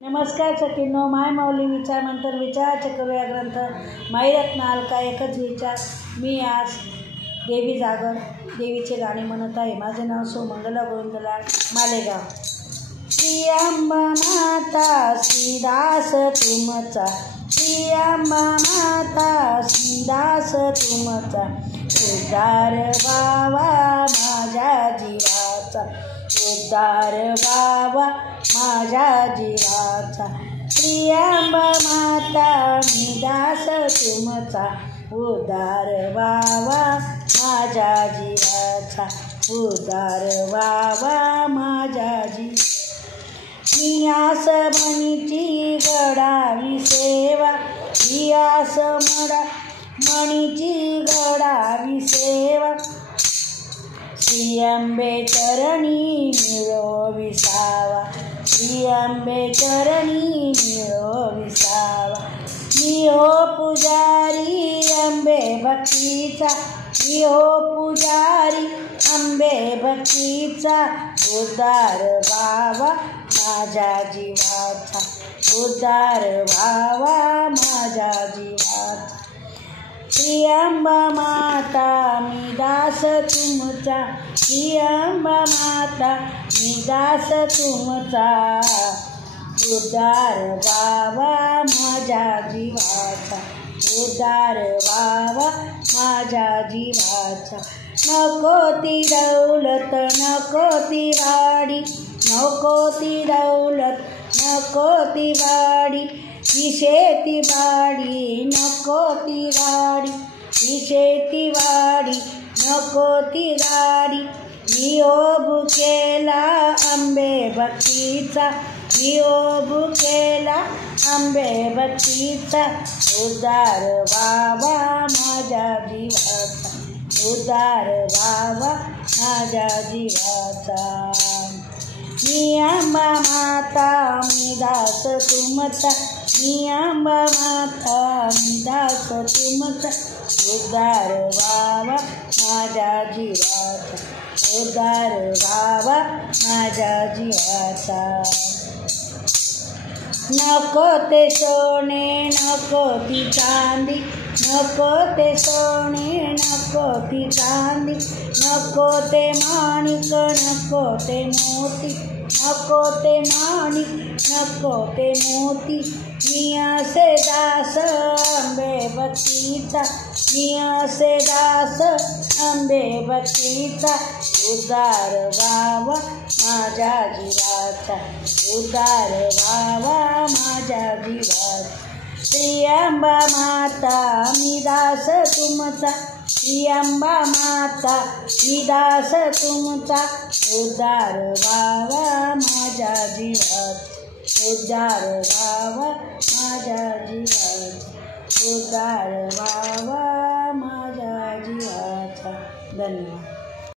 नमस्कार सखींनो, माय माऊली विचार मंथन विचाराचे करूया ग्रंथ माईरत्न अलका एकच विचार. मी आज देवी जागर देवीचे गाणे म्हणत आहे. माझे नाव सुमंगला गोविंदलाल मालेगाव. श्री अंबा माता श्रीदास तुमचा, श्री अंबा माता श्रीदास तुमचा, उद्धार व्हावा माझ्या जीवाचा, उद्धार व्हावा माझ्या जीवाचा. श्री अंबा माता मी दास तुमचा, उद्धार व्हावा माझ्या जीवाचा, उद्धार व्हावा माझ्या जीवाचा. मी आस मणीची घडावी सेवा, मी आस मणीची घडावी सेवा, श्री अंबे चरणी मिळो विसावा, श्री अंबे चरणी मिळो विसावा. मी हो पुजारी अंबे भक्तीचा, मी हो पुजारी अंबे भक्तीचा, उद्धार व्हावा माझ्या जीवाचा, उद्धार व्हावा माझ्या जीवाचा. श्री अंबा माता मी दास तुमचा, श्री अंबा माता मी दास तुमचा, उद्धार व्हावा माझ्या जीवाचा, उद्धार व्हावा माझ्या जीवाचा. नको ती दौलत नको ती वाडी, नको ती दौलत नको ती वाडी, ही शेती वाडी नको ती गाडी, ही शेती वाडी नको ती गाडी. मी ओबू केला अंबे भक्तीचा, मी ओबू केला अंबे भक्तीचा, उद्धार व्हावा माझ्या जीवाचा, उद्धार व्हावा माझ्या जीवाचा. मी अंबा माता मी दास तुमचा, मी अंबा माता मी दास तुमचा, उद्धार व्हावा माझ्या जीवाचा, उद्धार व्हावा माझ्या जीवाचा. नको ते सोने नको ती चांदी, नको ते सोने नको ती चांदी, नको ते माणिक नको ते मोती, नको ते माणिक नको ते मोती. मी असे दास अंबे भक्तीचा, मी असे दास अंबे भक्तीचा, उद्धार व्हावा माझ्या जीवाचा, उद्धार व्हावा माझ्या जीवाचा. श्री अंबा माता मी दास तुमचा, श्री अंबा माता मी दास तुमचा, उद्धार व्हावा माझ्या जीवाचा, उद्धार व्हावा माझ्या जीवाचा, उद्धार व्हावा माझ्या जीवाचा. धन्यवाद.